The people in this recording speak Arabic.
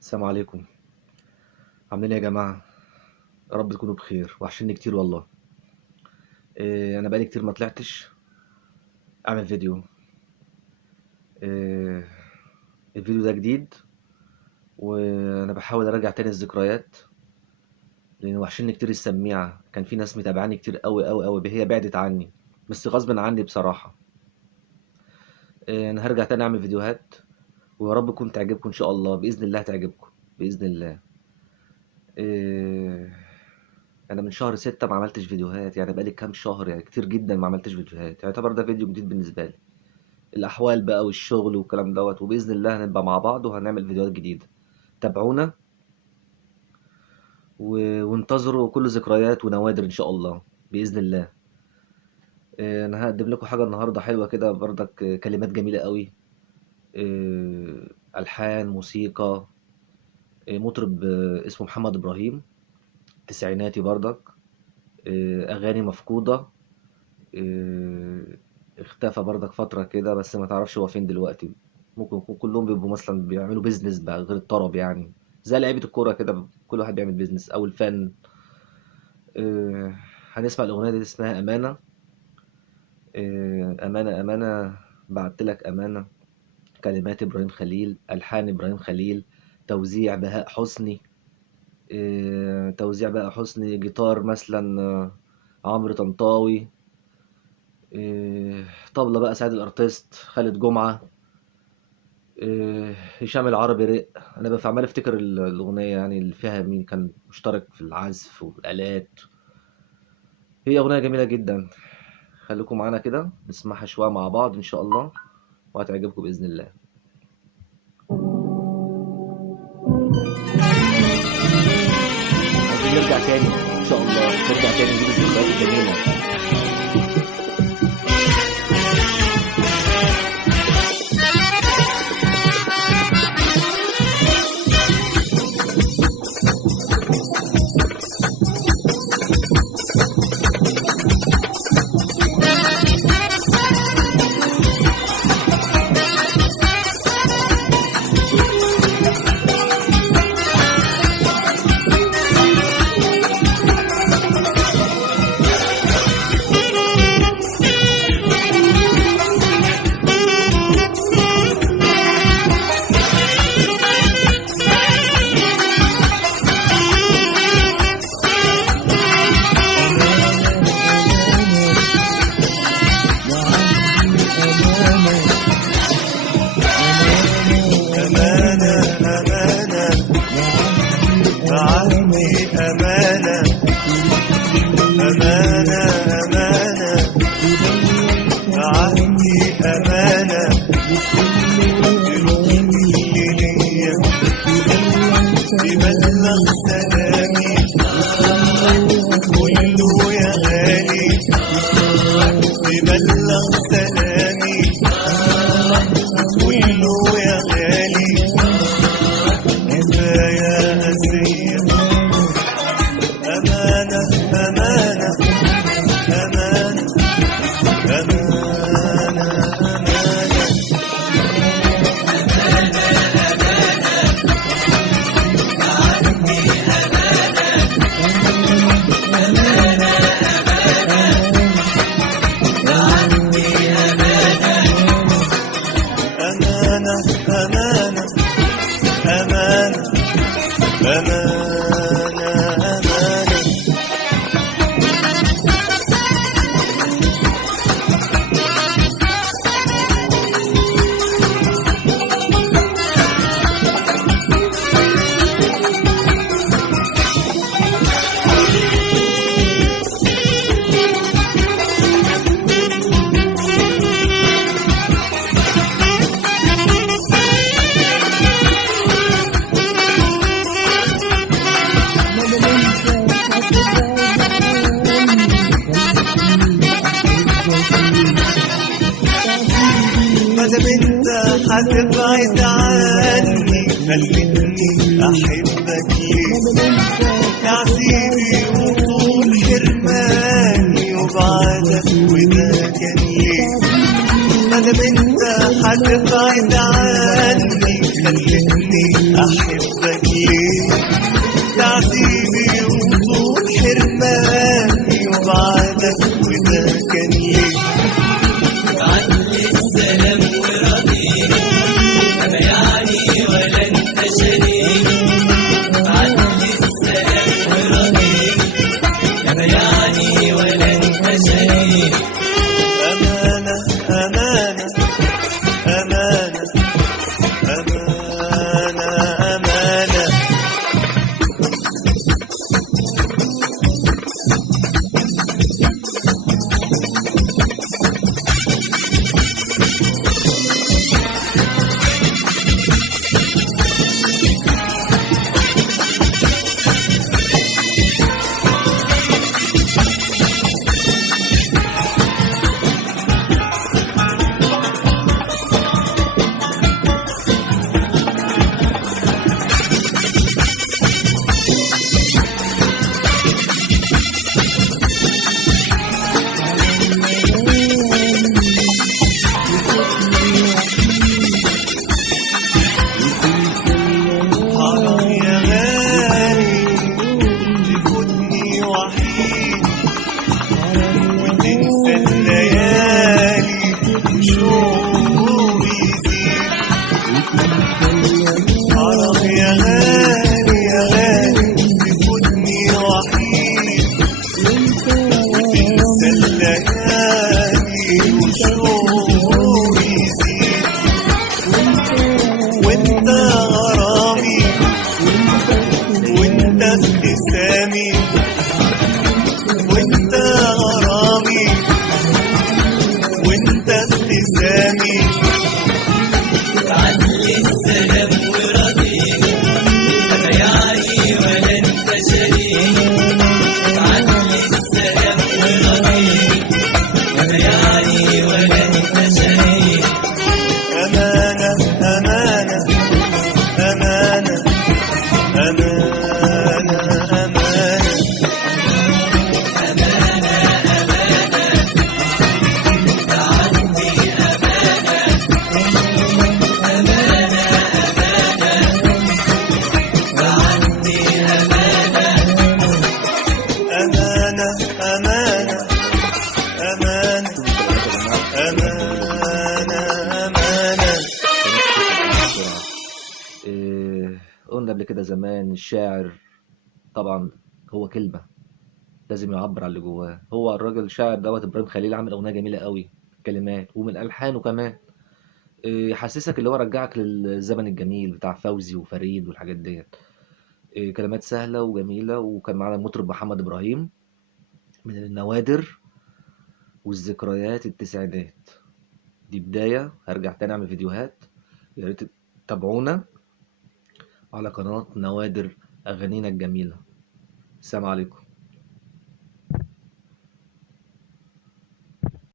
السلام عليكم. عاملين ايه يا جماعة؟ يا رب تكونوا بخير. وحشني كتير والله. انا بقالي كتير ما طلعتش اعمل فيديو. إيه الفيديو ده جديد، وانا بحاول ارجع تاني الذكريات، لان وحشني كتير السميعة. كان في ناس متابعاني كتير قوي قوي قوي، هي بعدت عني بس غصب عني بصراحة. انا هرجع تاني اعمل فيديوهات، ويا رب تكون تعجبكم ان شاء الله. باذن الله تعجبكم باذن الله. انا من شهر 6 ما عملتش فيديوهات، يعني بقالي كام شهر، يعني كتير جدا ما عملتش فيديوهات. يعتبر ده فيديو جديد بالنسبه لي، الاحوال بقى والشغل والكلام دوت. وباذن الله هنبقى مع بعض وهنعمل فيديوهات جديده. تابعونا وانتظروا كل ذكريات ونوادر ان شاء الله باذن الله. انا هقدم لكم حاجه النهارده حلوه كده بردك، كلمات جميله قوي، الحان موسيقى، مطرب اسمه محمد ابراهيم، تسعيناتي بردك، اغاني مفقوده. اختفى بردك فتره كده، بس ما تعرفش هو فين دلوقتي. ممكن يكون كلهم بيبقوا مثلا بيعملوا بيزنس بقى غير الطرب، يعني زي لعيبه الكوره كده، كل واحد بيعمل بيزنس او الفن. هنسمع الاغنيه دي اسمها امانه. امانه امانه بعت لك امانه. كلمات ابراهيم خليل، الحان ابراهيم خليل، توزيع بهاء حسني. توزيع بقى حسني، جيتار مثلا عمرو طنطاوي، طبلة بقى سعيد الارتيست، خالد جمعة، هشام العربي رق. انا بقى عمال افتكر الاغنية يعني اللي فيها مين كان مشترك في العزف والالات. هي اغنية جميلة جدا، خليكم معانا كده نسمعها شوية مع بعض ان شاء الله وهتعجبكم باذن الله. نرجع تاني ان شاء الله، نرجع تاني نجيب الذكريات الجميله. مادام انت هتبعد عني خلتني احبك ليه يا سيدي، وطول حرماني وبعدك وده كان ليه. مادام انت هتبعد عني خلتني أحبك ليه تعذيبي وطول حرماني وبعدك وده كان ليه بعتلي السلام وراضيني أنا يعني ولا أنت شاريني بعتلي السلام وراضيني أنا يعني ولا أنت شاريني أمانة أمانة أمانة أمانة أمانة حرام يا غالي تفوتني وحيد وتنسى الليالي وشوقي يزيد حرام يا غالي يا غالي تفوتني وحيد وتنسى الليالي وشوقي يزيد وانت غرامي وانت ابتسامي وانت غرامي وانت ابتسامي بعتلي السلام وراضيني أنا يعني ولا أنت شاريني بعتلي السلام وراضيني أنا يعني ولا أنت شاريني أمانة أمانة أمانة أمانة أمانة أمانة أمانة أمانة أمانة أمانة قلنا قبل كده زمان الشاعر طبعا هو كلمة لازم يعبر عن اللي جواه. هو الراجل الشاعر دوت إبراهيم خليل عامل أغنية جميلة قوي، كلمات ومن ألحانه كمان يحسسك اللي هو رجعك للزمن الجميل بتاع فوزي وفريد والحاجات ديت. كلمات سهلة وجميلة، وكان معانا المطرب محمد إبراهيم من النوادر والذكريات التسعينات. دي بداية، هرجع تاني أعمل فيديوهات. يا ريت تتابعونا على قناة نوادر أغانينا الجميلة. السلام عليكم.